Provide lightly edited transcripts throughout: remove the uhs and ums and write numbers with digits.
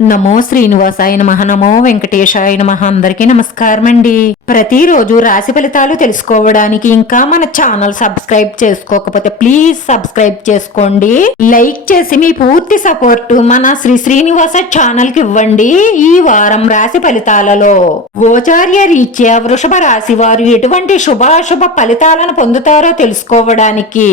నమో శ్రీనివాసాయ నమః. నమో వెంకటేశాయ నమః. అందరికీ నమస్కారం అండి. ప్రతిరోజు రాశి ఫలితాలు తెలుసుకోవడానికి ఇంకా మన ఛానల్ సబ్స్క్రైబ్ చేసుకోకపోతే ప్లీజ్ సబ్స్క్రైబ్ చేసుకోండి. లైక్ చేసి మీ పూర్తి సపోర్ట్ మన శ్రీనివాస ఛానల్ కి ఇవ్వండి. ఈ వారం రాశి ఫలితాలలో గోచార్య రీత్యా వృషభ రాశి వారు ఎటువంటి శుభాశుభ ఫలితాలను పొందుతారో తెలుసుకోవడానికి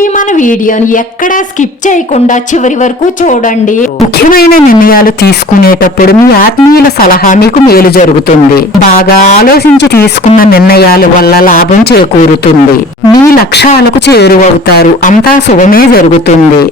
ఈ మన వీడియోని ఎక్కడా స్కిప్ చేయకుండా చివరి వరకు చూడండి. ముఖ్యమైన నిర్ణయాలు తీసుకునేటప్పుడు మీ ఆత్మీయుల సలహా మీకు మేలు జరుగుతుంది. బాగా ఆలోచించి తీసుకున్న నిర్ణయాల వల్ల లాభం చేకూరుతుంది. మీ లక్ష్యాలకు చేరువవుతారు. అంతా శుభమే జరుగుతుంది.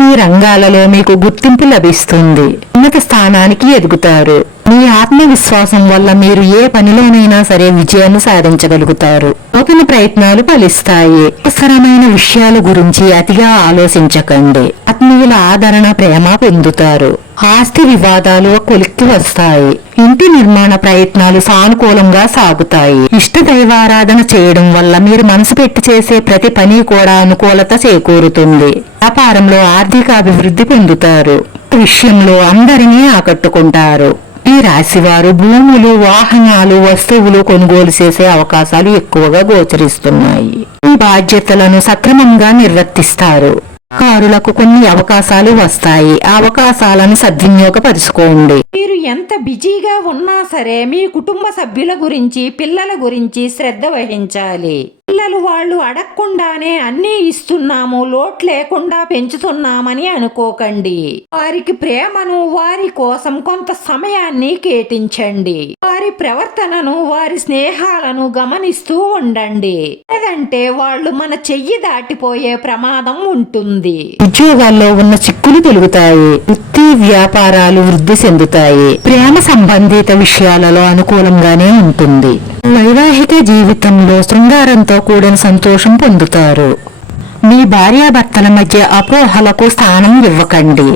మీ రంగాలలో మీకు గుర్తింపు లభిస్తుంది. ఉన్నత స్థానానికి ఎదుగుతారు. మీ ఆత్మవిశ్వాసం వల్ల మీరు ఏ పనిలోనైనా సరే విజయాన్ని సాధించగలుగుతారు. నూతన ప్రయత్నాలు ఫలిస్తాయి. అవసరమైన విషయాల గురించి అతిగా ఆలోచించకండి. ఆత్మీయుల ఆదరణ, ప్రేమ పొందుతారు. ఆస్తి వివాదాలు కొలిక్కి వస్తాయి. ఇంటి నిర్మాణ ప్రయత్నాలు సానుకూలంగా సాగుతాయి. ఇష్ట దైవారాధన చేయడం వల్ల మీరు మనసు పెట్టి చేసే ప్రతి పని కూడా అనుకూలత చేకూరుతుంది. వ్యాపారంలో ఆర్థిక అభివృద్ధి పొందుతారు. విషయంలో అందరినీ ఆకట్టుకుంటారు. ఈ రాశివారు భూములు, వాహనాలు, వస్తువులు కొనుగోలు చేసే అవకాశాలు ఎక్కువగా గోచరిస్తున్నాయి. ఈ బాధ్యతలను సక్రమంగా నిర్వర్తిస్తారు. కారులకు కొన్ని అవకాశాలు వస్తాయి. ఆ అవకాశాలను సద్వినియోగపరుచుకోండి. మీరు ఎంత బిజీగా ఉన్నా సరే మీ కుటుంబ సభ్యుల గురించి, పిల్లల గురించి శ్రద్ధ వహించాలి. పిల్లలు వాళ్ళు అడగకుండానే అన్నీ ఇస్తున్నాము, లోటు లేకుండా పెంచుతున్నామని అనుకోకండి. వారికి ప్రేమను, వారి కోసం కొంత సమయాన్ని కేటాయించండి. వారి ప్రవర్తనను, వారి స్నేహాలను గమనిస్తూ ఉండండి. లేదంటే వాళ్ళు మన చెయ్యి దాటిపోయే ప్రమాదం ఉంటుంది. ఉద్యోగాల్లో ఉన్న చిక్కులు తొలుగుతాయి. వృత్తి వ్యాపారాలు వృద్ధి చెందుతాయి. ప్రేమ సంబంధిత విషయాలలో అనుకూలంగానే ఉంటుంది. వైవాహిక జీవితంలో శృంగారంతో కూడిన సంతోషం పొందుతారు. మీ భార్యాభర్తల మధ్య అపోహలకు స్థానం ఇవ్వకండి.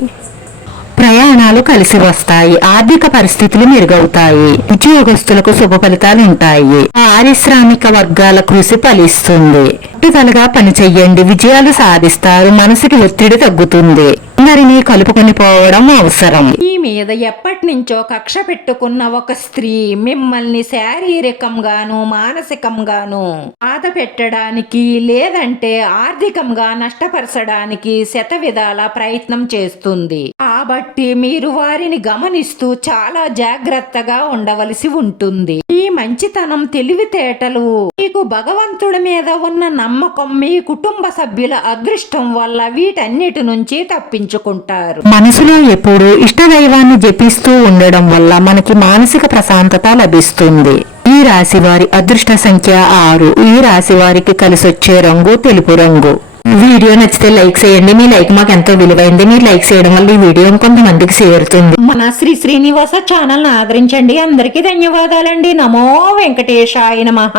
ప్రయాణాలు కలిసి వస్తాయి. ఆర్థిక పరిస్థితులు మెరుగవుతాయి. ఉద్యోగస్తులకు శుభ ఫలితాలు ఉంటాయి. పారిశ్రామిక వర్గాల కృషి ఫలిస్తుంది. పట్టుదలగా పని చెయ్యండి. విజయాలు సాధిస్తారు. మనసుకి ఒత్తిడి తగ్గుతుంది. అందరినీ కలుపుకొని పోవడం అవసరం. మీ మీద ఎప్పటి నుంచో కక్ష పెట్టుకున్న ఒక స్త్రీ మిమ్మల్ని శారీరకంగాను, మానసికంగాను బాధ పెట్టడానికి, లేదంటే ఆర్థికంగా నష్టపరచడానికి శతవిధాల ప్రయత్నం చేస్తుంది. కాబట్టి మీరు వారిని గమనిస్తూ చాలా జాగ్రత్తగా ఉండవలసి ఉంటుంది. ఈ మంచితనం, తెలివితేటలు, మీకు భగవంతుడి మీద ఉన్న నమ్మకం, మీ కుటుంబ సభ్యుల అదృష్టం వల్ల వీటన్నిటి నుంచి తప్పించుకుంటారు. మనసులో ఎప్పుడు ఇష్టదైవాన్ని జపిస్తూ ఉండడం వల్ల మనకి మానసిక ప్రశాంతత లభిస్తుంది. ఈ రాశి వారి అదృష్ట సంఖ్య 6. ఈ రాశి వారికి కలిసొచ్చే రంగు తెలుపు రంగు. వీడియో నచ్చితే లైక్ చేయండి. మీ లైక్ మాకు ఎంతో విలువైంది. మీరు లైక్ చేయడం వల్ల ఈ వీడియో కొంతమందికి చేరుతుంది. మన శ్రీనివాస ఛానల్ ఆదరించండి. అందరికీ ధన్యవాదాలండి. నమో వెంకటేశాయ నమః.